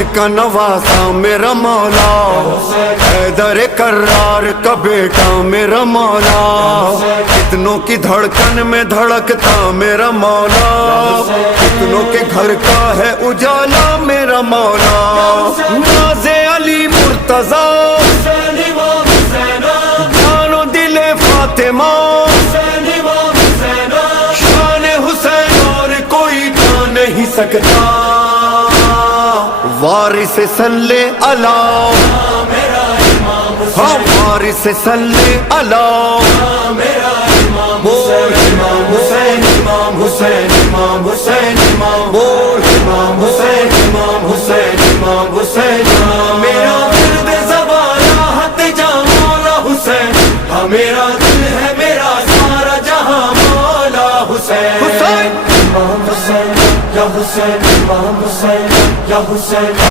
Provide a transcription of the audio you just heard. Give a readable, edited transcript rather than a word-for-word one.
احمد کا نواسا میرا مولا، حیدر کرار کا بیٹا میرا مولا، کتنوں کی دھڑکن میں دھڑکتا میرا مولا، کتنوں کے گھر کا ہے اجالا میرا مولا، ناز علی مرتضیٰ جان و دل فاطمہ، شان حسین اور کوئی جا نہیں سکتا، وارث صلی اللہ، ہاں وارث صلی اللہ، بول امام حسین امام حسین امام حسین امام، بول امام حسین امام حسین امام حسین، میرا درد زبان راحت جہاں مولا حسین، ہاں میرا دل ہے میرا سارا جہاں مولا حسین، حسین امام حسین یا حسین امام حسین یا حسین۔